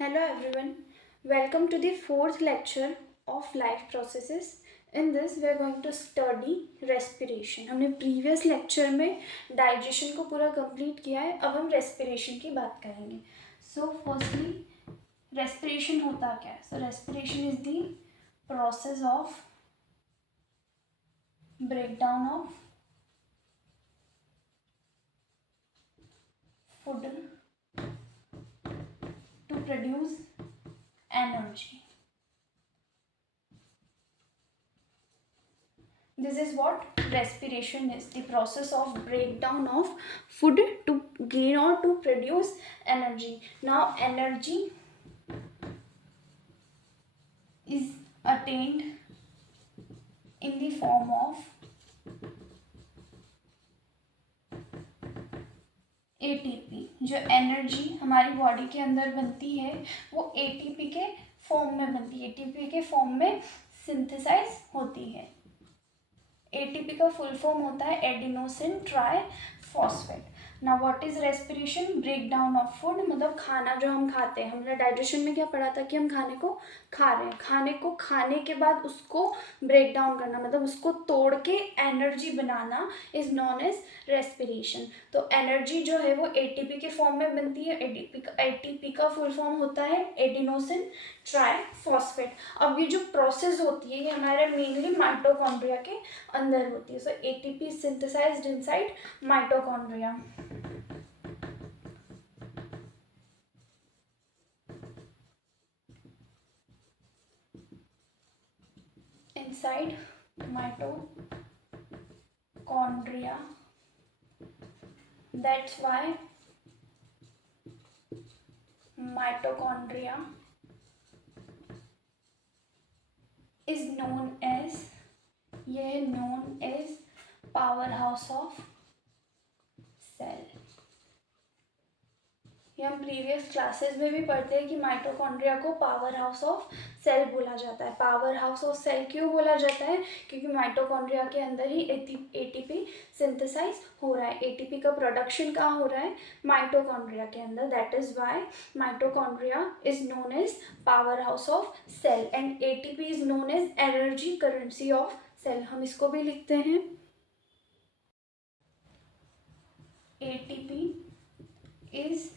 Hello everyone, welcome to the fourth lecture of life processes. In this we are going to study respiration. हमने previous lecture में digestion को पूरा complete किया है. अब हम respiration की बात करेंगे. So firstly respiration होता क्या है? So respiration is the process of breakdown of food to produce energy. This is what respiration is, the process of breakdown of food to gain or to produce energy. Now energy is attained in the form of ATP. जो energy हमारी body के अंदर बनती है वो ATP के form में बनती है, ATP के फॉर्म में सिंथेसाइज होती है. ATP का फुल फॉर्म होता है एडिनोसिन ट्राई फॉस्फेट. ना what is respiration? Break down of food, मतलब खाना जो हम खाते हैं. हमने डाइजेशन में क्या पढ़ा था कि हम खाने को खा रहे हैं, खाने को खाने के बाद उसको ब्रेक डाउन करना, मतलब उसको तोड़ के एनर्जी बनाना इज नॉन एज रेस्पिरेशन. तो एनर्जी जो है वो ATP के फॉर्म में बनती है. ATP का फुल फॉर्म होता है एडिनोसिन ट्राई फॉस्फेट. अब ये जो प्रोसेस होती है ये हमारे मेनली माइटोकॉन्ड्रिया के अंदर होती है. सो ATP is synthesized inside mitochondria. Inside mitochondria. That's why mitochondria is known as powerhouse of cell. ये हम प्रीवियस क्लासेस में भी पढ़ते हैं कि माइटोकॉन्ड्रिया को पावर हाउस ऑफ सेल बोला जाता है. पावर हाउस ऑफ सेल क्यों बोला जाता है? क्योंकि माइटोकॉन्ड्रिया के अंदर ही ATP सिंथेसाइज हो रहा है. ATP का प्रोडक्शन कहाँ हो रहा है? माइटोकॉन्ड्रिया के अंदर. That is why mitochondria is known as power house of cell and ATP is known as energy currency of cell. हम इसको भी लिखते हैं ATP is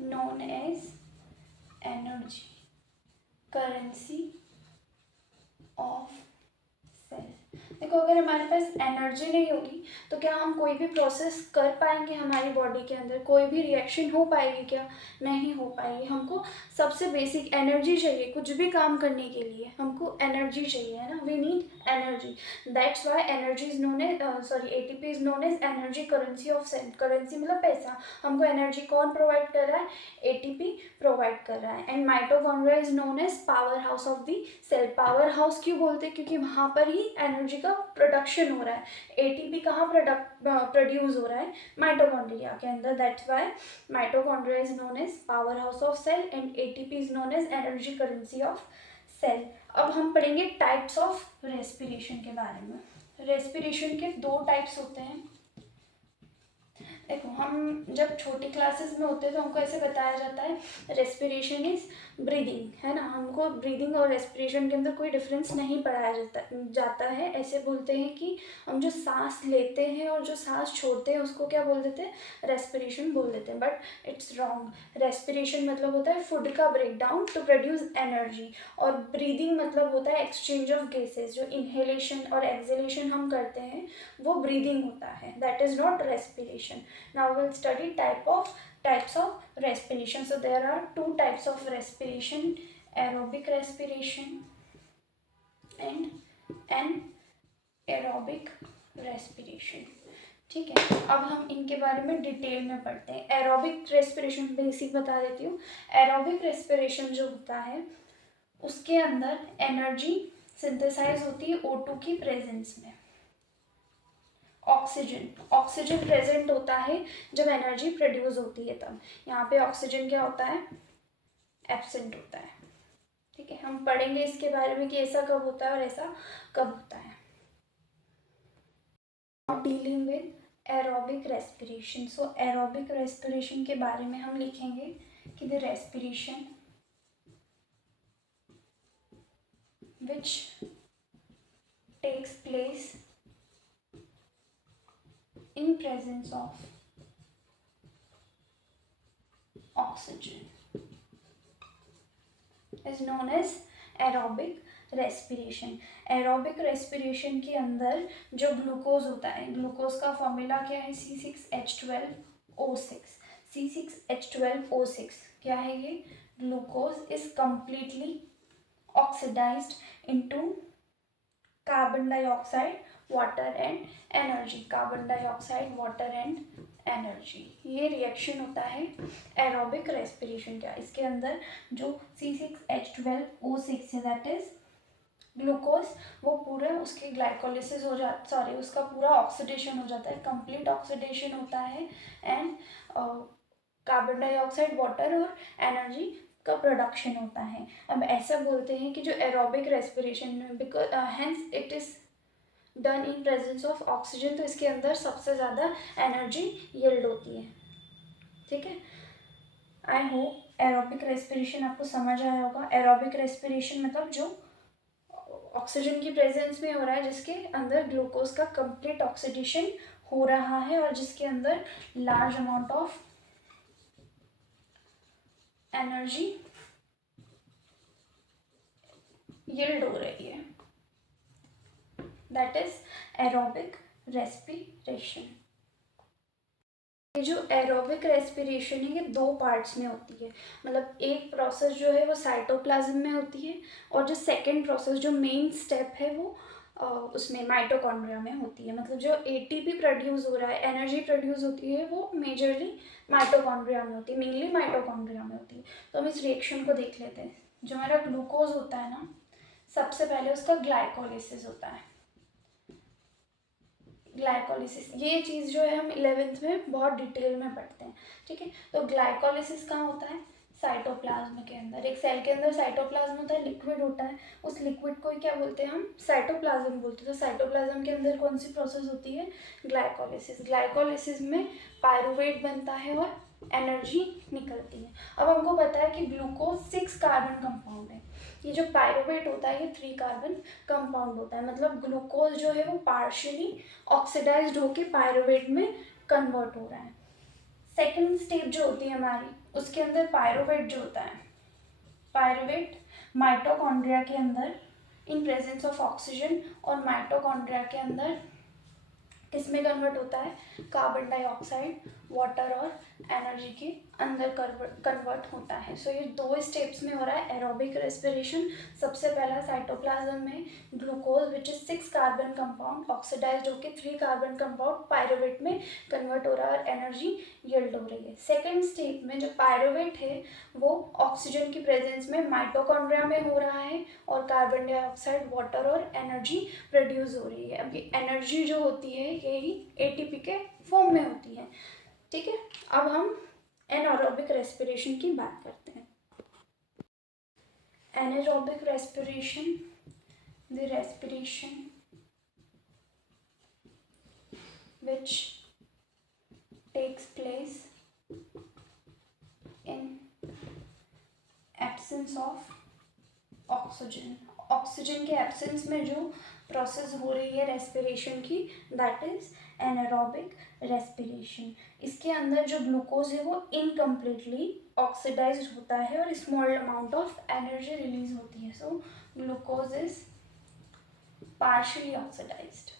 known as energy currency of cell. देखो अगर हमारे पास एनर्जी नहीं होगी तो क्या हम कोई भी प्रोसेस कर पाएंगे? हमारी बॉडी के अंदर कोई भी रिएक्शन हो पाएगी क्या? नहीं हो पाएगी. हमको सबसे बेसिक एनर्जी चाहिए. कुछ भी काम करने के लिए हमको एनर्जी चाहिए, है ना. We need energy. That's why energy is known as ATP is known as energy currency of cell. Currency मतलब पैसा. हमको एनर्जी कौन प्रोवाइड कर रहा है? ATP प्रोवाइड कर रहा है. And mitochondria is known as power house of the cell. Power house क्यों बोलते हैं? क्योंकि वहाँ पर ही एनर्जी का प्रोडक्शन हो रहा है. ATP कहाँ प्रोड्यूस हो रहा है? माइटोकॉन्ड्रिया के अंदर. That's why mitochondria is known as power house of cell and ATP is known as energy currency of cell. अब हम पढ़ेंगे टाइप्स ऑफ रेस्पिरेशन के बारे में. रेस्पिरेशन के दो टाइप्स होते हैं. देखो हम जब छोटी क्लासेस में होते हैं तो हमको ऐसे बताया जाता है रेस्पिरेशन इज ब्रीदिंग, है ना. हमको ब्रीदिंग और रेस्पिरेशन के अंदर कोई डिफरेंस नहीं पढ़ाया जाता है. ऐसे बोलते हैं कि हम जो सांस लेते हैं और जो सांस छोड़ते हैं उसको क्या बोल देते हैं? रेस्पिरेशन बोल देते हैं. But it's wrong. रेस्पिरेशन मतलब होता है फूड का ब्रेकडाउन टू प्रोड्यूस एनर्जी, और ब्रीदिंग मतलब होता है एक्सचेंज ऑफ गैसेज. जो इनहेलेशन और एक्सहेलेशन हम करते हैं वो ब्रीदिंग होता है. That is not respiration. Now we'll study types of respiration. So there are two types of respiration: aerobic respiration and anaerobic respiration. ठीक है. अब हम इनके बारे में डिटेल में पढ़ते हैं. एरोबिक रेस्पिरेशन बेसिक बता देती हूँ. एरोबिक रेस्पिरेशन जो होता है उसके अंदर एनर्जी सिंथेसाइज होती है O2 की प्रेजेंस में. ऑक्सीजन प्रेजेंट होता है जब एनर्जी प्रोड्यूस होती है तब. यहाँ पे ऑक्सीजन क्या होता है? एब्सेंट होता है. ठीक है. हम पढ़ेंगे इसके बारे में कि ऐसा कब होता है और ऐसा कब होता है. Dealing with aerobic respiration. So aerobic respiration के बारे में हम लिखेंगे कि the respiration which takes place in presence of oxygen is known as aerobic respiration. Aerobic respiration के अंदर जो ग्लूकोज होता है, ग्लूकोज का फॉर्मूला क्या है, C6H12O6। C6H12O6 क्या है ये, glucose is completely oxidised into carbon dioxide, water and energy. Carbon dioxide, water and energy, ये रिएक्शन होता है एरोबिक रेस्पिरेशन का। इसके अंदर जो C6H12O6 है, दैट इज ग्लूकोज, वो पूरा उसके ग्लाइकोलिसिस हो जाता, सॉरी उसका पूरा ऑक्सीडेशन हो जाता है, कंप्लीट ऑक्सीडेशन होता है एंड कार्बन डाइऑक्साइड, वाटर और एनर्जी का प्रोडक्शन होता है। अब ऐसा बोलते हैं कि जो एरोबिक रेस्पिरेशन में, because hence it is done in presence of oxygen, तो इसके अंदर सबसे ज़्यादा एनर्जी यील्ड होती है। ठीक है, आई होप एरोबिक रेस्पिरेशन आपको समझ आया होगा। एरोबिक रेस्पिरेशन मतलब जो ऑक्सीजन की प्रेजेंस में हो रहा है, जिसके अंदर ग्लूकोज का कंप्लीट ऑक्सीडेशन हो रहा है और जिसके अंदर large amount of energy yield हो रही है, दैट इज एरोबिक रेस्पिरेशन। ये जो एरोबिक रेस्पिरेशन है, ये दो पार्ट्स में होती है। मतलब एक प्रोसेस जो है वो साइटोप्लाज्म में होती है और जो सेकंड प्रोसेस, जो मेन स्टेप है, वो उसमें माइटोकॉन्ड्रिया में होती है। मतलब जो एटीपी प्रोड्यूस हो रहा है, एनर्जी प्रोड्यूस होती है, वो मेजरली माइटोकॉन्ड्रिया में होती है, मेनली माइटोकॉन्ड्रिया में होती है। तो हम इस रिएक्शन को देख लेते हैं। जो हमारा ग्लूकोज होता है ना, सबसे पहले उसका ग्लाइकोलिसिस होता है। ग्लाइकोलिसिस, ये चीज़ जो है हम 11th में बहुत डिटेल में पढ़ते हैं। ठीक है, तो ग्लाइकोलिसिस कहाँ होता है, साइटोप्लाज्म के अंदर। एक सेल के अंदर साइटोप्लाज्म होता है, लिक्विड होता है, उस लिक्विड को क्या बोलते हैं हम, साइटोप्लाज्म बोलते हैं। तो साइटोप्लाज्म के अंदर कौन सी प्रोसेस होती है, ग्लाइकोलिसिस। ग्लाइकोलिसिस में पायरुवेट बनता है और एनर्जी निकलती है। अब हमको पता है कि ग्लूकोज 6 कार्बन कंपाउंड है, ये जो पायरुवेट होता है ये 3 कार्बन कंपाउंड होता है। मतलब ग्लूकोज जो है वो पार्शियली ऑक्सीडाइज्ड होके पायरुवेट में कन्वर्ट हो रहा है। सेकेंड स्टेप जो होती है हमारी, उसके अंदर पायरुवेट जो होता है, पायरुवेट माइटोकॉन्ड्रिया के अंदर इन प्रेजेंस ऑफ ऑक्सीजन और माइटोकॉन्ड्रिया के अंदर किसमें कन्वर्ट होता है, कार्बन डाइऑक्साइड, वाटर और एनर्जी के अंदर कन्वर्ट होता है। सो ये दो स्टेप्स में हो रहा है एरोबिक रेस्पिरेशन। सबसे पहला साइटोप्लाज्म में glucose which is 6 carbon compound oxidised होकर 3 कार्बन कंपाउंड पायरुवेट में कन्वर्ट हो रहा है और एनर्जी यील्ड हो रही है। सेकेंड स्टेप में जो पायरुवेट है वो ऑक्सीजन की प्रेजेंस में माइटोकॉन्ड्रिया में हो रहा है और कार्बन डाइऑक्साइड, वाटर और एनर्जी प्रोड्यूस हो रही है। अब ये एनर्जी जो होती है यही एटीपी के फॉर्म में होती है। ठीक है, अब हम एनारोबिक रेस्पिरेशन की बात करते हैं। Anaerobic respiration, the respiration which takes place in absence of oxygen. Oxygen के एब्सेंस में जो प्रोसेस हो रही है रेस्पिरेशन की, दैट इज एनारोबिक रेस्पिरेशन। इसके अंदर जो ग्लूकोज है वो इनकम्प्लीटली ऑक्सीडाइज्ड होता है और small amount of energy release होती है। So glucose is partially oxidised,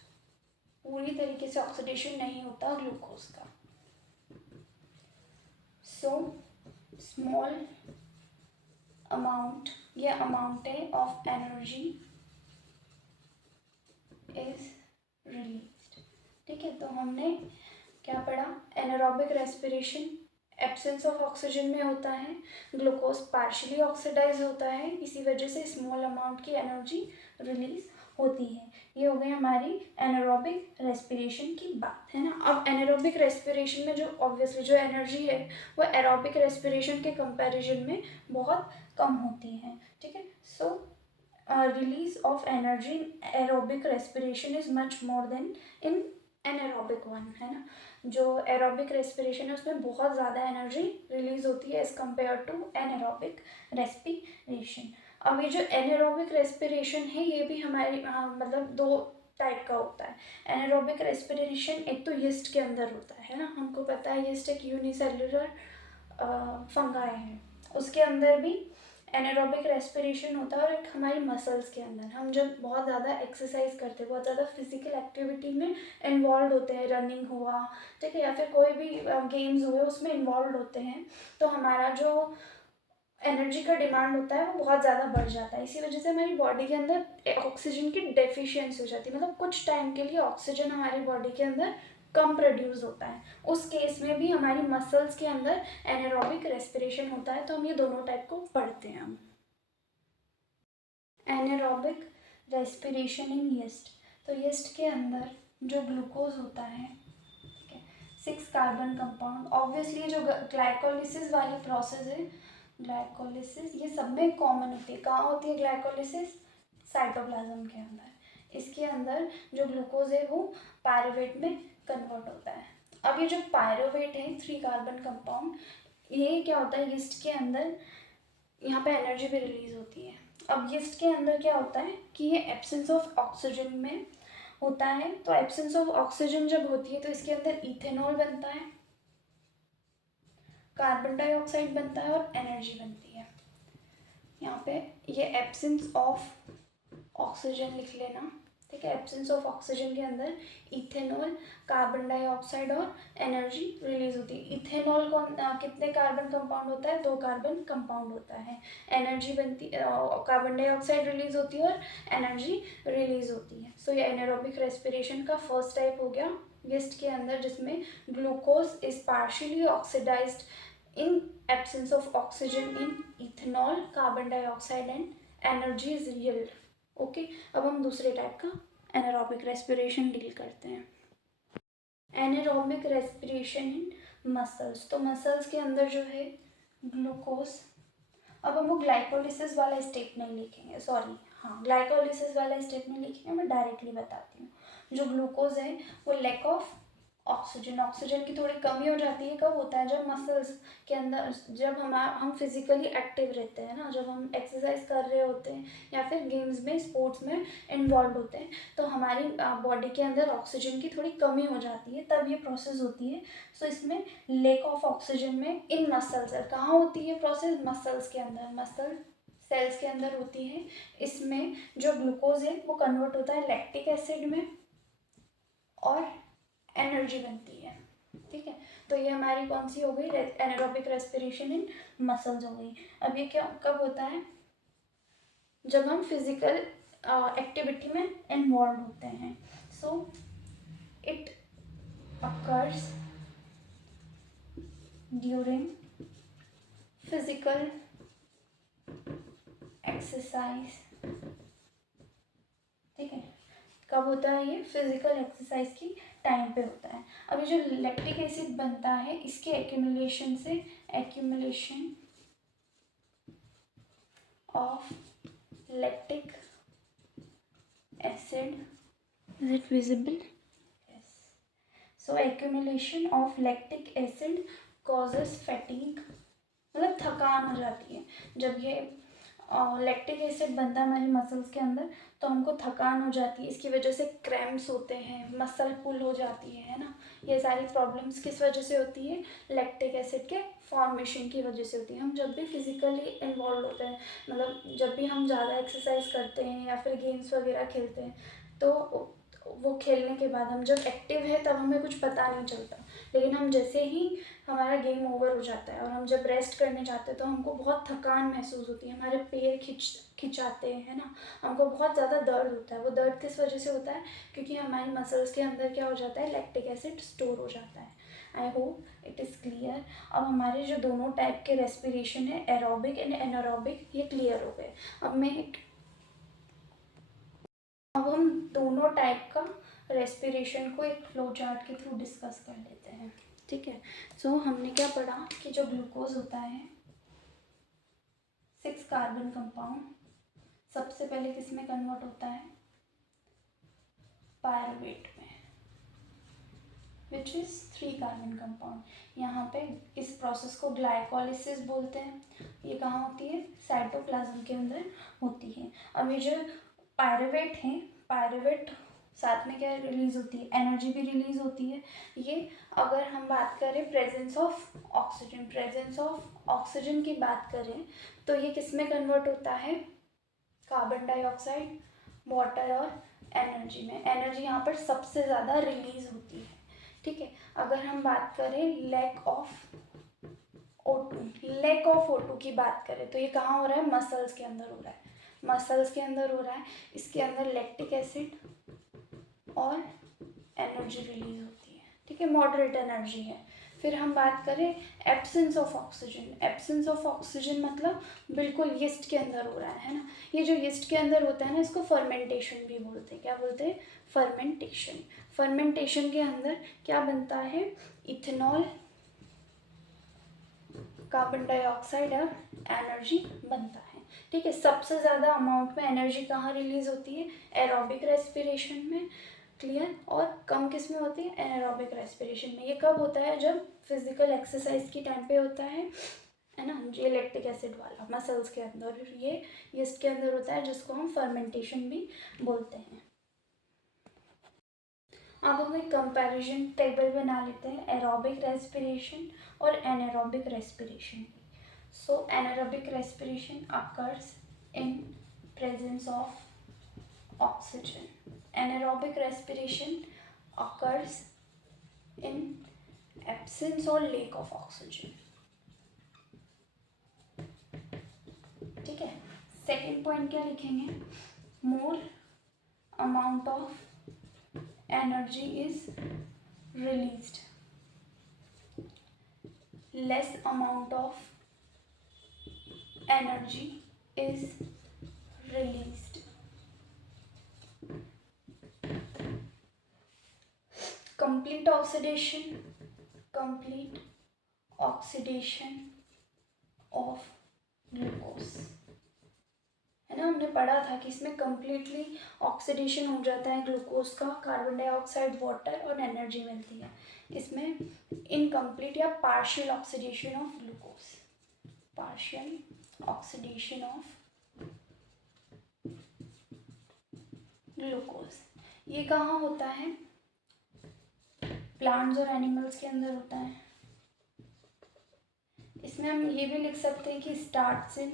पूरी तरीके से ऑक्सीडेशन नहीं होता ग्लूकोज का। सो स्मॉल अमाउंट, ये अमाउंट है ऑफ एनर्जी इज रिलीज्ड। ठीक है, तो हमने क्या पढ़ा, anaerobic respiration absence of oxygen में होता है, ग्लूकोज पार्शियली ऑक्सीडाइज होता है, इसी वजह से स्मॉल अमाउंट की एनर्जी रिलीज होती है। ये हो गई हमारी एनारोबिक रेस्पिरेशन की बात, है ना। अब एनारोबिक रेस्पिरेशन में जो ऑब्वियसली जो एनर्जी है वो एरोबिक रेस्पिरेशन के कंपैरिजन में बहुत कम होती है। ठीक है, so release of energy in aerobic respiration is much more than in anaerobic one, है ना। जो एरोबिक रेस्पिरेशन है उसमें बहुत ज़्यादा एनर्जी रिलीज होती है as compare to anaerobic respiration. अब ये जो एनारोबिक रेस्पिरेशन है ये भी हमारी मतलब दो टाइप का होता है। एनारोबिक रेस्पिरेशन एक तो यीस्ट के अंदर होता है ना, हमको पता है यीस्ट एक यूनिसेलुलर फंगाई है, उसके अंदर भी एनारोबिक रेस्पिरेशन होता है। और एक हमारी मसल्स के अंदर, हम जब बहुत ज़्यादा एक्सरसाइज करते हैं, बहुत ज़्यादा फिजिकल एक्टिविटी में इन्वॉल्व होते हैं, रनिंग हुआ, ठीक है, या फिर कोई भी गेम्स हुए उसमें इन्वॉल्व होते हैं, तो हमारा जो एनर्जी का डिमांड होता है वो बहुत ज़्यादा बढ़ जाता है। इसी वजह से हमारी बॉडी के अंदर ऑक्सीजन की डेफिशिएंसी हो जाती है, मतलब कुछ टाइम के लिए ऑक्सीजन हमारी बॉडी के अंदर कम प्रोड्यूस होता है। उस केस में भी हमारी मसल्स के अंदर एनारोबिक रेस्पिरेशन होता है। तो हम ये दोनों टाइप को पढ़ते हैं। हम एनारोबिक रेस्पिरेशन इन यीस्ट, तो यीस्ट के अंदर जो ग्लूकोज होता है, ठीक है, 6 कार्बन कंपाउंड, ऑब्वियसली जो ग्लाइकोलिसिस वाली प्रोसेस है, ग्लाइकोलिसिस ये सब में कॉमन होती है। कहाँ होती है ग्लाइकोलिसिस? साइटोप्लाज्म के अंदर। इसके अंदर जो ग्लूकोज है वो पायरुवेट में कन्वर्ट होता है। अब ये जो पायरुवेट है 3 कार्बन कंपाउंड, ये क्या होता है यीस्ट के अंदर, यहाँ पे एनर्जी भी रिलीज होती है। अब यीस्ट के अंदर क्या होता है कि ये एब्सेंस ऑफ ऑक्सीजन में होता है, तो एब्सेंस ऑफ ऑक्सीजन जब होती है तो इसके अंदर इथेनॉल बनता है, कार्बन डाइऑक्साइड बनता है और एनर्जी बनती है। यहाँ पे ये एब्सेंस ऑफ ऑक्सीजन लिख लेना, ठीक है। एब्सेंस ऑफ ऑक्सीजन के अंदर इथेनॉल, कार्बन डाइऑक्साइड और एनर्जी रिलीज होती है। इथेनॉल कौन कितने कार्बन कंपाउंड होता है? 2 कार्बन कंपाउंड होता है। एनर्जी बनती, कार्बन डाइऑक्साइड रिलीज होती है और एनर्जी रिलीज होती है। सो ये एनारोबिक रेस्पिरेशन का फर्स्ट टाइप हो गया यीस्ट के अंदर, जिसमें glucose is partially oxidised in absence of oxygen in ethanol, carbon dioxide and energy is yielded. Okay, अब हम दूसरे टाइप का एनारोबिक रेस्पिरेशन डील करते हैं। एनारोबिक रेस्पिरेशन इन मसल्स, तो मसल्स के अंदर जो है ग्लूकोज, अब हम वो ग्लाइकोलिसिस वाला स्टेप नहीं लिखेंगे, सॉरी, हाँ ग्लाइकोलिसिस वाला स्टेप नहीं लिखेंगे, मैं डायरेक्टली बताती हूँ। जो ग्लूकोज है वो लैक ऑफ ऑक्सीजन, ऑक्सीजन की थोड़ी कमी हो जाती है, कब होता है? जब मसल्स के अंदर, जब हम फिजिकली एक्टिव रहते हैं ना, जब हम एक्सरसाइज कर रहे होते हैं या फिर गेम्स में, स्पोर्ट्स में इन्वॉल्व होते हैं, तो हमारी बॉडी के अंदर ऑक्सीजन की थोड़ी कमी हो जाती है, तब ये प्रोसेस होती है। सो इसमें लेक ऑफ ऑक्सीजन में इन मसल्स, कहाँ होती है प्रोसेस? मसल्स के अंदर, मसल सेल्स के अंदर होती है। इसमें जो ग्लूकोज है वो कन्वर्ट होता है लैक्टिक एसिड में और एनर्जी बनती है, ठीक है। तो ये हमारी कौन सी हो गई? एनारोबिक रेस्पिरेशन इन मसल्स हो गई। अब ये क्या कब होता है? जब हम फिजिकल एक्टिविटी में इन्वॉल्व होते हैं। So it occurs during physical exercise, ठीक है। कब होता है ये? फिजिकल एक्सरसाइज की टाइम पे होता है। अब ये जो लैक्टिक एसिड बनता है, इसके एक्यूमुलेशन से, accumulation of lactic acid, is it visible? Yes. So accumulation of lactic acid causes fatigue, मतलब थकान हो जाती है। जब ये लैक्टिक एसिड बनता है हमारी मसल्स के अंदर, तो हमको थकान हो जाती है, इसकी वजह से क्रैम्प्स होते हैं, मसल पुल हो जाती है ना। ये सारी प्रॉब्लम्स किस वजह से होती है? लैक्टिक एसिड के फॉर्मेशन की वजह से होती है। हम जब भी फिजिकली इन्वॉल्व होते हैं, मतलब जब भी हम ज़्यादा एक्सरसाइज करते हैं या फिर गेम्स वगैरह खेलते हैं, तो वो खेलने के बाद हम जब एक्टिव है तब हमें कुछ पता नहीं चलता, लेकिन हम जैसे ही हमारा गेम ओवर हो जाता है और हम जब रेस्ट करने जाते हैं तो हमको बहुत थकान महसूस होती है, हमारे पैर खिंचाते हैं ना, हमको बहुत ज़्यादा दर्द होता है। वो दर्द किस वजह से होता है? क्योंकि हमारी मसल्स के अंदर क्या हो जाता है? लैक्टिक एसिड स्टोर हो जाता है। I hope it is clear. अब हमारे जो दोनों टाइप के रेस्पिरेशन है, एरोबिक एंड एनारोबिक, ये क्लियर हो गए। अब हम दोनों टाइप का रेस्पिरेशन को एक फ्लो चार्ट के थ्रू डिस्कस कर लेते हैं, ठीक है। सो हमने क्या पढ़ा कि जो ग्लूकोज होता है 6 कार्बन कंपाउंड, सबसे पहले किस में कन्वर्ट होता है? पायरुवेट में। Which is 3 carbon compound. यहाँ पे इस प्रोसेस को ग्लाइकोलिसिस बोलते हैं। ये कहाँ होती है? साइटोप्लाज्म के अंदर होती है। अब ये जो पायरुवेट है, पायरुवेट साथ में क्या रिलीज होती है? एनर्जी भी रिलीज होती है। ये अगर हम बात करें presence of oxygen, presence of oxygen की बात करें तो ये किस में कन्वर्ट होता है? कार्बन डाइऑक्साइड, वाटर और एनर्जी में। एनर्जी यहाँ पर सबसे ज़्यादा रिलीज होती है, ठीक है। अगर हम बात करें lack of O2, lack of O2 की बात करें तो ये कहाँ हो रहा है? मसल्स के अंदर हो रहा है, मसल्स के अंदर हो रहा है। इसके अंदर लैक्टिक एसिड और एनर्जी रिलीज होती है, ठीक है, मॉडरेट एनर्जी है। फिर हम बात करें absence of oxygen, absence of oxygen मतलब बिल्कुल यीस्ट के अंदर हो रहा है ना। ये जो यीस्ट के अंदर होता है ना, इसको फर्मेंटेशन भी बोलते हैं। क्या बोलते हैं? फर्मेंटेशन। फर्मेंटेशन के अंदर क्या बनता है? इथेनॉल, कार्बन डाइऑक्साइड और एनर्जी बनता है, ठीक है। सबसे ज़्यादा अमाउंट में एनर्जी कहाँ रिलीज होती है? एरोबिक रेस्पिरेशन में, क्लियर। और कम किस में होती है? एनारोबिक रेस्पिरेशन में। ये कब होता है? जब फिजिकल एक्सरसाइज की टाइम पे होता है ना। ये लैक्टिक एसिड वाला मसल्स के अंदर, ये यीस्ट के अंदर होता है, जिसको हम फर्मेंटेशन भी बोलते हैं। अब हम एक कंपैरिजन टेबल बना लेते हैं एरोबिक रेस्पिरेशन और एनारोबिक रेस्पिरेशन की। So anaerobic respiration occurs in presence of oxygen. Anaerobic respiration occurs in absence or lack of oxygen. ठीक है। सेकेंड पॉइंट क्या लिखेंगे? More amount of energy is released, less amount of energy is released. complete oxidation of glucose, है ना। हमने पढ़ा था कि इसमें कम्प्लीटली ऑक्सीडेशन हो जाता है ग्लूकोज का, कार्बन डाइऑक्साइड, वाटर और एनर्जी मिलती है। इसमें इनकम्प्लीट या partial oxidation of glucose, partial oxidation of glucose. ये कहाँ होता है? प्लांट्स और एनिमल्स के अंदर होता है। इसमें हम ये भी लिख सकते हैं कि स्टार्ट्स इन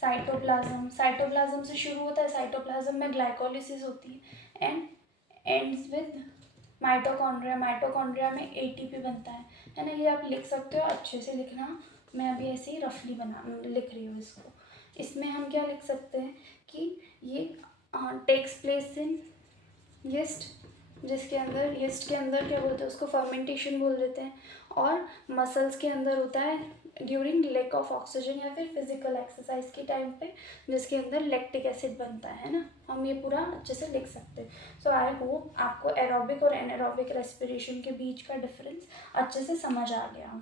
साइटोप्लाज्म, साइटोप्लाज्म से शुरू होता है, साइटोप्लाज्म में ग्लाइकोलिसिस होती है and ends with mitochondria, mitochondria में एटीपी बनता है ना। ये आप लिख सकते हो, अच्छे से लिखना। मैं अभी ऐसे ही रफली लिख रही हूँ इसको। इसमें हम क्या लिख सकते हैं कि ये टेक्स प्लेस इन यीस्ट, जिसके अंदर यीस्ट के अंदर क्या बोलते हैं उसको? फर्मेंटेशन बोल देते हैं। और मसल्स के अंदर होता है ड्यूरिंग लैक ऑफ ऑक्सीजन या फिर फिजिकल एक्सरसाइज के टाइम पे, जिसके अंदर लैक्टिक एसिड बनता है ना। हम ये पूरा अच्छे से लिख सकते हैं। सो आई होप आपको एरोबिक और एनारोबिक रेस्पिरेशन के बीच का डिफरेंस अच्छे से समझ आ गया।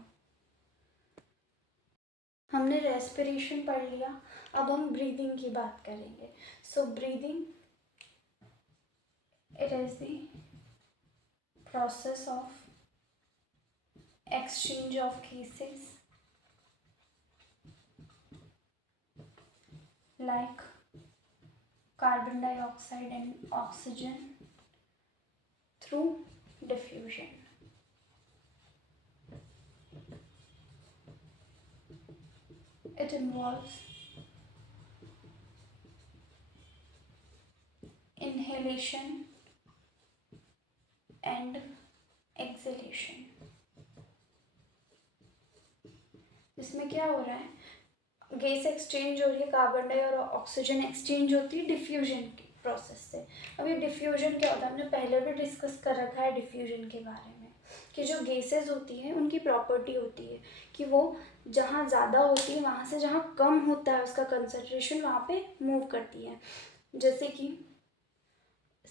हमने रेस्पिरेशन पढ़ लिया, अब हम ब्रीदिंग की बात करेंगे। So breathing, it is the process of exchange of gases like carbon dioxide and oxygen through diffusion. It involves inhalation and exhalation. इसमें क्या हो रहा है? गैस एक्सचेंज हो रही है, कार्बन डाई और ऑक्सीजन एक्सचेंज होती है डिफ्यूजन की प्रोसेस से। अब ये डिफ्यूजन क्या होता है? हमने पहले भी डिस्कस कर रखा है डिफ्यूजन के बारे में कि जो गैसेस होती हैं उनकी प्रॉपर्टी होती है कि वो जहाँ ज़्यादा होती है वहाँ से जहाँ कम होता है उसका कंसंट्रेशन, वहाँ पे मूव करती है। जैसे कि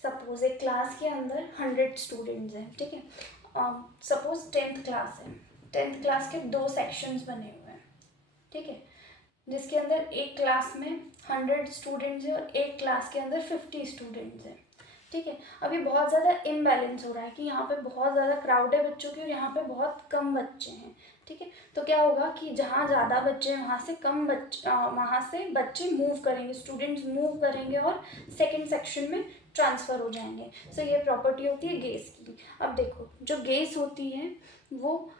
सपोज एक क्लास के अंदर 100 स्टूडेंट्स हैं, ठीक है। सपोज 10th क्लास है, 10th क्लास के 2 सेक्शंस बने हुए हैं, ठीक है, जिसके अंदर एक क्लास में 100 स्टूडेंट्स हैं और एक क्लास के अंदर 50 स्टूडेंट्स हैं। ठीक है। अभी बहुत ज़्यादा इम्बैलेंस हो रहा है कि यहाँ पे बहुत ज़्यादा क्राउड है बच्चों की और यहाँ पे बहुत कम बच्चे हैं, ठीक है। तो क्या होगा कि जहाँ ज़्यादा बच्चे हैं वहाँ से बच्चे मूव करेंगे, स्टूडेंट्स मूव करेंगे और सेकेंड सेक्शन में ट्रांसफ़र हो जाएंगे। सो ये प्रॉपर्टी होती है गैस की। अब देखो, जो गैस होती है वो,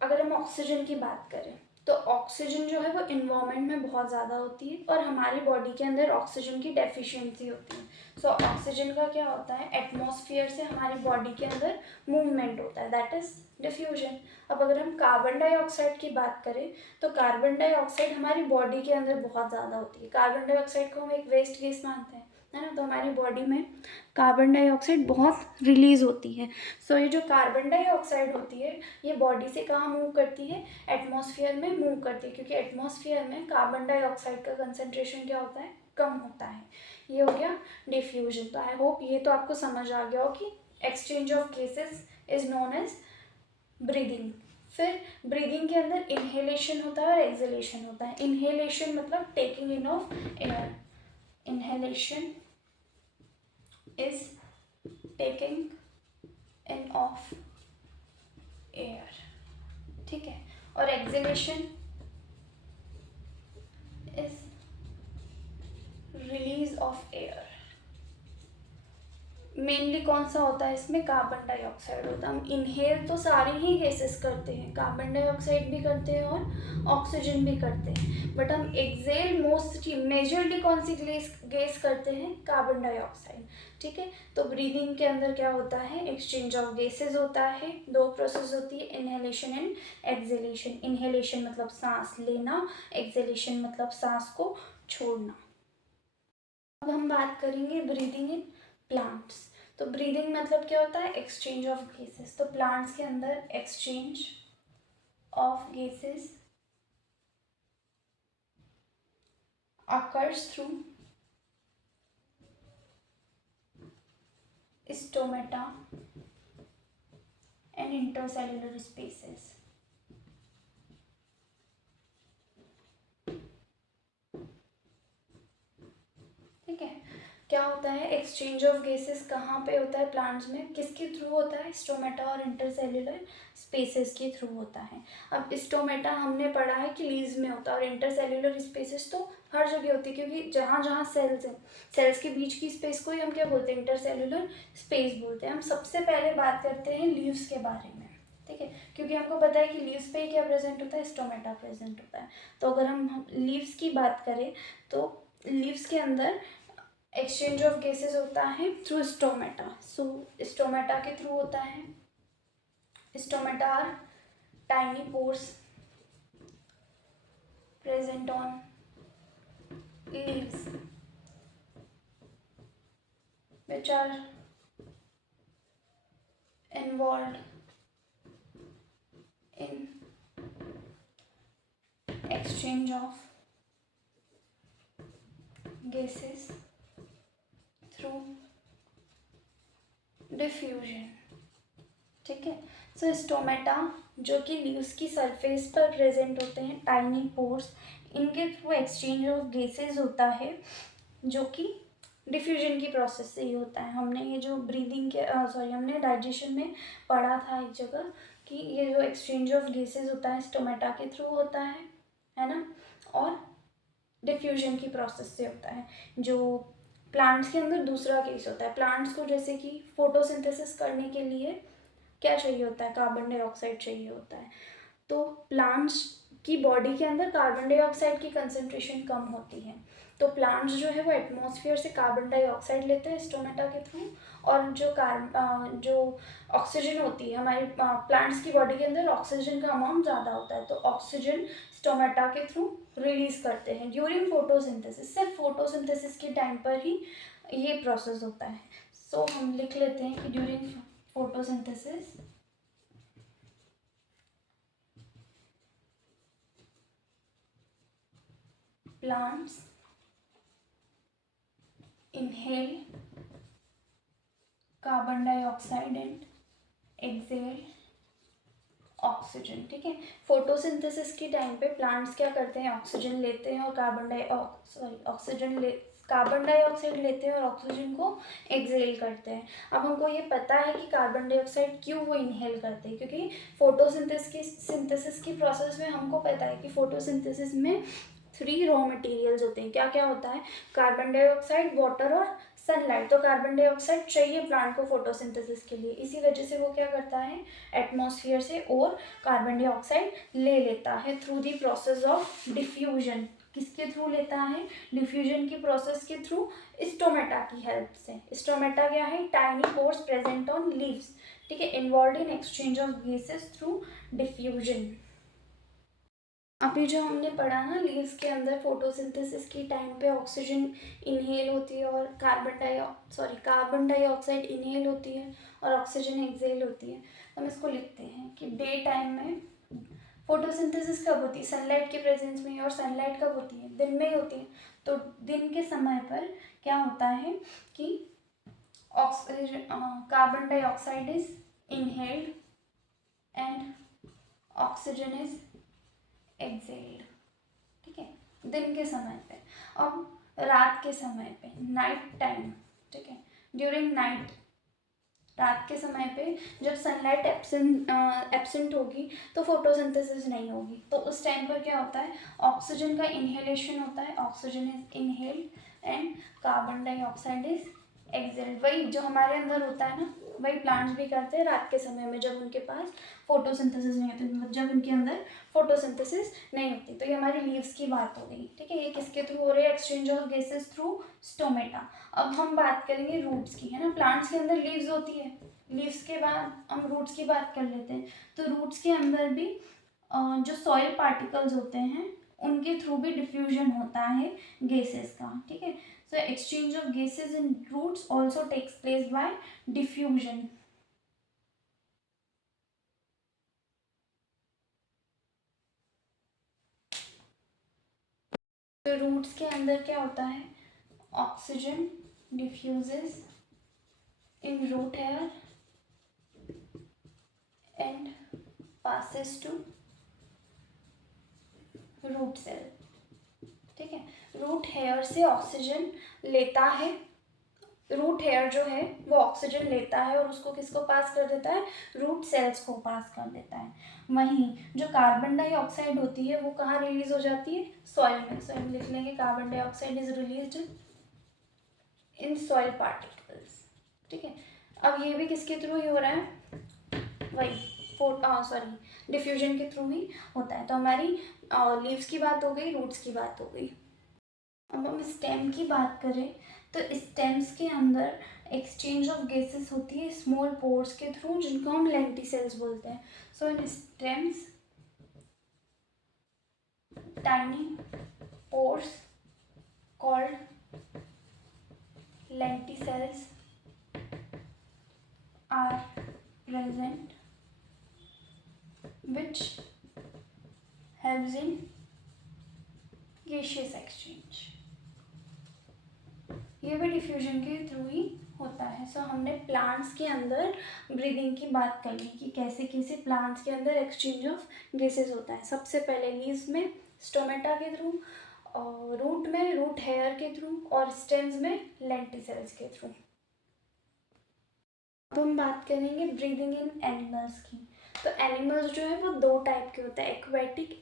अगर हम ऑक्सीजन की बात करें तो ऑक्सीजन जो है वो इन्वायरमेंट में बहुत ज़्यादा होती है और हमारी बॉडी के अंदर ऑक्सीजन की डेफिशिएंसी होती है। सो ऑक्सीजन का क्या होता है, एटमॉस्फेयर से हमारी बॉडी के अंदर मूवमेंट होता है, दैट इज डिफ्यूजन। अब अगर हम कार्बन डाइऑक्साइड की बात करें तो कार्बन डाइऑक्साइड हमारी बॉडी के अंदर बहुत ज़्यादा होती है। कार्बन डाइऑक्साइड को हम एक वेस्ट गैस मानते हैं, है ना। तो हमारी बॉडी में कार्बन डाइऑक्साइड बहुत रिलीज होती है। सो ये जो कार्बन डाइऑक्साइड होती है ये बॉडी से कहाँ मूव करती है, एटमॉस्फेयर में मूव करती है, क्योंकि एटमॉस्फेयर में कार्बन डाइऑक्साइड का कंसंट्रेशन क्या होता है, कम होता है। ये हो गया डिफ्यूजन। तो आई होप ये तो आपको समझ आ गया हो कि exchange of gases is known as breathing. फिर ब्रीदिंग के अंदर इनहेलेशन होता है और एक्सहेलेशन होता है। इनहेलेशन मतलब taking in of air, inhalation is taking in of air, ठीक है। और exhalation is release of air. Mainly कौन सा होता है इसमें, कार्बन डाइऑक्साइड होता है। हम इनहेल तो सारी ही गैसेस करते हैं, कार्बन डाइऑक्साइड भी करते हैं और ऑक्सीजन भी करते हैं, बट हम एक्सेल मोस्टली मेजरली कौन सी गैस करते हैं, कार्बन डाइऑक्साइड, ठीक है। तो ब्रीदिंग के अंदर क्या होता है, एक्सचेंज ऑफ गैसेस होता है। दो प्रोसेस होती है, इनहेलेशन एंड एक्सहेलेशन। इनहेलेशन मतलब सांस लेना, एक्सहेलेशन मतलब सांस को छोड़ना। अब हम बात करेंगे ब्रीदिंग इन प्लांट्स। तो ब्रीदिंग मतलब क्या होता है, एक्सचेंज ऑफ गैसेस। तो प्लांट्स के अंदर exchange of gases occurs through stomata and intercellular spaces। ठीक है। क्या होता है, एक्सचेंज ऑफ गैसेस कहाँ पे होता है प्लांट्स में, किसके थ्रू होता है, स्टोमेटा और इंटरसेल्युलर स्पेसेस के थ्रू होता है। अब स्टोमेटा हमने पढ़ा है कि लीव्स में होता है और इंटरसेल्युलर स्पेसेस तो हर जगह होती है, क्योंकि जहाँ जहाँ सेल्स हैं, सेल्स के बीच की स्पेस को ही हम क्या बोलते हैं, इंटरसेल्युलर स्पेस बोलते हैं। हम सबसे पहले बात करते हैं लीव्स के बारे में, ठीक है, क्योंकि हमको पता है कि लीव्स पे ही क्या प्रेजेंट होता है, स्टोमेटा प्रेजेंट होता है। तो अगर हम लीव्स की बात करें तो लीव्स के अंदर एक्सचेंज ऑफ गैसेस होता है थ्रू स्टोमेटा। सो स्टोमेटा के थ्रू होता है। Stomata are tiny pores present on leaves which are involved in exchange of gases through diffusion, ठीक है। सो स्टोमेटा जो कि लीव्स की सरफेस पर प्रेजेंट होते हैं, टाइनी पोर्स, इनके थ्रू एक्सचेंज ऑफ गैसेस होता है, जो कि डिफ्यूजन की प्रोसेस से ही होता है। हमने ये जो ब्रीदिंग के हमने डाइजेशन में पढ़ा था एक जगह कि ये जो एक्सचेंज ऑफ गैसेस होता है स्टोमेटा के थ्रू होता है ना, और डिफ्यूजन की प्रोसेस से होता है। जो प्लांट्स के अंदर दूसरा केस होता है, प्लांट्स को जैसे कि फोटोसिंथेसिस करने के लिए क्या चाहिए होता है, कार्बन डाइऑक्साइड चाहिए होता है। तो प्लांट्स की बॉडी के अंदर कार्बन डाइऑक्साइड की कंसंट्रेशन कम होती है, तो प्लांट्स जो है वो एटमॉस्फेयर से कार्बन डाइऑक्साइड लेते हैं स्टोमेटा के थ्रू, और जो ऑक्सीजन होती है हमारी प्लांट्स की बॉडी के अंदर ऑक्सीजन का अमाउंट ज़्यादा होता है, तो ऑक्सीजन स्टोमेटा के थ्रू रिलीज करते हैं ड्यूरिंग फोटोसिंथेसिस। सिर्फ फोटोसिंथेसिस के टाइम पर ही ये प्रोसेस होता है। सो हम लिख लेते हैं कि during photosynthesis plants inhale carbon dioxide and exhale oxygen, ठीक है। फोटोसिंथेसिस के टाइम पे प्लांट्स क्या करते हैं, ऑक्सीजन लेते हैं और ऑक्सीजन कार्बन डाइऑक्साइड लेते हैं और ऑक्सीजन को एक्सहेल करते हैं। अब हमको ये पता है कि कार्बन डाइऑक्साइड क्यों वो इनहेल करते हैं, क्योंकि सिंथेसिस की प्रोसेस में हमको पता है कि फोटोसिंथेसिस में 3 रॉ मटेरियल्स होते हैं। क्या क्या होता है? कार्बन डाइऑक्साइड, वाटर और सनलाइट। तो कार्बन डाइऑक्साइड चाहिए प्लांट को फोटोसिंथेसिस के लिए, इसी वजह से वो क्या करता है, एटमॉस्फेयर से और कार्बन डाइऑक्साइड ले लेता है through the process of diffusion. किसके थ्रू लेता है? डिफ्यूजन की प्रोसेस के थ्रू, स्टोमेटा की हेल्प से। स्टोमेटा क्या है? Tiny pores present on leaves, ठीक है, involve in exchange of gases through diffusion. अभी जो हमने पढ़ा ना, लीव्स के अंदर फोटोसिंथेसिस की टाइम पे ऑक्सीजन इनहेल होती है और कार्बन डाइऑक्साइड इनहेल होती है और ऑक्सीजन एक्सहेल होती है। हम इसको लिखते हैं कि डे टाइम में फोटोसिंथेसिस कब होती है? सनलाइट के प्रेजेंस में। और सनलाइट कब होती है? दिन में ही होती है। तो दिन के समय पर क्या होता है कि carbon dioxide is inhaled and oxygen is exhaled, ठीक है, दिन के समय पे। अब रात के समय पे, नाइट टाइम, ठीक है, ड्यूरिंग नाइट, रात के समय पे जब सनलाइट एब्सेंट होगी तो फोटोसिंथेसिस नहीं होगी। तो उस टाइम पर क्या होता है? ऑक्सीजन का इनहेलेशन होता है, oxygen is inhaled and carbon dioxide is exhaled. वही जो हमारे अंदर होता है ना, वही प्लांट्स भी करते हैं रात के समय में, जब उनके पास फोटोसिंथेसिस नहीं होती, मतलब जब उनके अंदर फोटोसिंथेसिस नहीं होती। तो ये हमारी लीव्स की बात हो गई, ठीक है। ये किसके थ्रू हो रही है? Exchange of gases through stomata. अब हम बात करेंगे रूट्स की, है ना। प्लांट्स के अंदर लीव्स होती है, लीव्स के बाद हम रूट्स की बात कर लेते हैं। तो रूट्स के अंदर भी जो सॉइल पार्टिकल्स होते हैं उनके थ्रू भी डिफ्यूजन होता है गैसेस का, ठीक है। So exchange of gases in roots also takes place by diffusion. तो रूट्स के अंदर क्या होता है? Oxygen diffuses in root hair and passes to root cell, ठीक है। रूट हेयर से ऑक्सीजन लेता है, रूट हेयर जो है वो ऑक्सीजन लेता है और उसको किसको पास कर देता है? रूट सेल्स को पास कर देता है। वहीं जो कार्बन डाइऑक्साइड होती है वो कहाँ रिलीज हो जाती है? सॉइल में। सो हम लिख लेंगे carbon dioxide is released in soil particles, ठीक है। अब ये भी किसके थ्रू ही हो रहा है? वही डिफ्यूजन के थ्रू ही होता है। तो हमारी लीव्स की बात हो गई, रूट्स की बात हो गई। अब हम स्टेम की बात करें तो स्टेम्स के अंदर एक्सचेंज ऑफ गैसेस होती है स्मॉल पोर्स के थ्रू, जिनको हम लेंटिसेल्स बोलते हैं। So in stems tiny pores called lenticels are present which helps in gaseous exchange। ये भी डिफ्यूजन के थ्रू ही होता है। सो हमने प्लांट्स के अंदर ब्रीदिंग की बात कर ली कि कैसे कैसे प्लांट्स के अंदर एक्सचेंज ऑफ गैसेस होता है। सबसे पहले लीव्स में स्टोमेटा के थ्रू, रूट में रूट हेयर के थ्रू और स्टेम्स में लेंटिसेल्स के थ्रू। अब हम बात करेंगे ब्रीदिंग इन एनिमल्स की। तो एनिमल्स जो है वो 2 टाइप के होते हैं।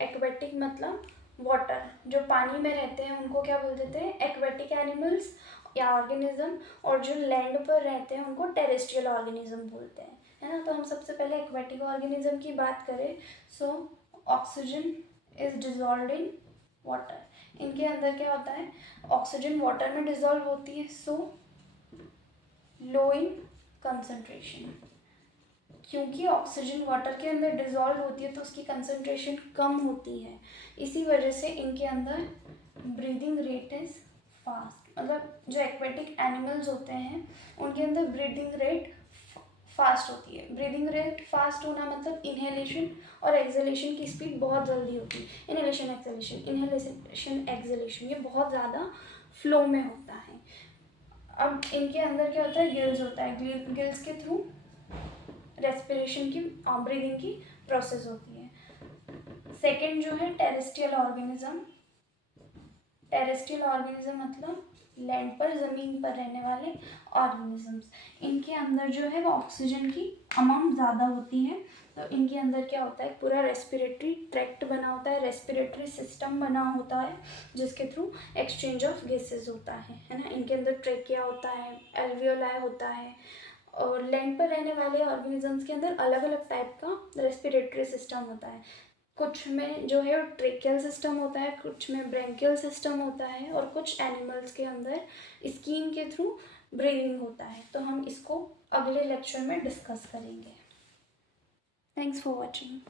एक्वेटिक मतलब वाटर, जो पानी में रहते हैं उनको क्या बोल देते हैं? एक्वेटिक एनिमल्स या ऑर्गेनिज्म। और जो लैंड पर रहते हैं उनको टेरेस्ट्रियल ऑर्गेनिज्म बोलते हैं, है ना। तो हम सबसे पहले एक्वेटिक ऑर्गेनिज्म की बात करें। So oxygen is dissolved in water. इनके अंदर क्या होता है? ऑक्सीजन वाटर में डिजॉल्व होती है, सो लो इन कंसंट्रेशन। क्योंकि ऑक्सीजन वाटर के अंदर डिजॉल्व होती है तो उसकी कंसंट्रेशन कम होती है, इसी वजह से इनके अंदर ब्रीदिंग रेट इज फास्ट। मतलब जो एक्वेटिक एनिमल्स होते हैं उनके अंदर ब्रीदिंग रेट फास्ट होती है। ब्रीदिंग रेट फास्ट होना मतलब इनहेलेशन और एक्सहेलेशन की स्पीड बहुत जल्दी होती है। इनहेलेशन एक्सहेलेशन ये बहुत ज़्यादा फ्लो में होता है। अब इनके अंदर क्या होता है? गिल्स होता है, गिल्स के थ्रू रेस्पिरेशन की, ब्रीदिंग की प्रोसेस होती है। सेकंड जो है टेरेस्ट्रियल ऑर्गेनिज्म। टेरेस्ट्रियल ऑर्गेनिज्म मतलब लैंड पर, ज़मीन पर रहने वाले ऑर्गेनिजम्स। इनके अंदर जो है वो ऑक्सीजन की अमाउंट ज़्यादा होती है। तो इनके अंदर क्या होता है, पूरा रेस्पिरेटरी ट्रैक्ट बना होता है, रेस्पिरेटरी सिस्टम बना होता है, जिसके थ्रू एक्सचेंज ऑफ गैसेज होता है ना। इनके अंदर ट्रेकिया होता है, एल्वियोलाई होता है। और लैंड पर रहने वाले ऑर्गेनिजम्स के अंदर अलग अलग टाइप का रेस्पिरेटरी सिस्टम होता है। कुछ में जो है ट्रेकियल सिस्टम होता है, कुछ में ब्रेंकियल सिस्टम होता है, और कुछ एनिमल्स के अंदर स्किन के थ्रू ब्रीदिंग होता है। तो हम इसको अगले लेक्चर में डिस्कस करेंगे। Thanks for watching.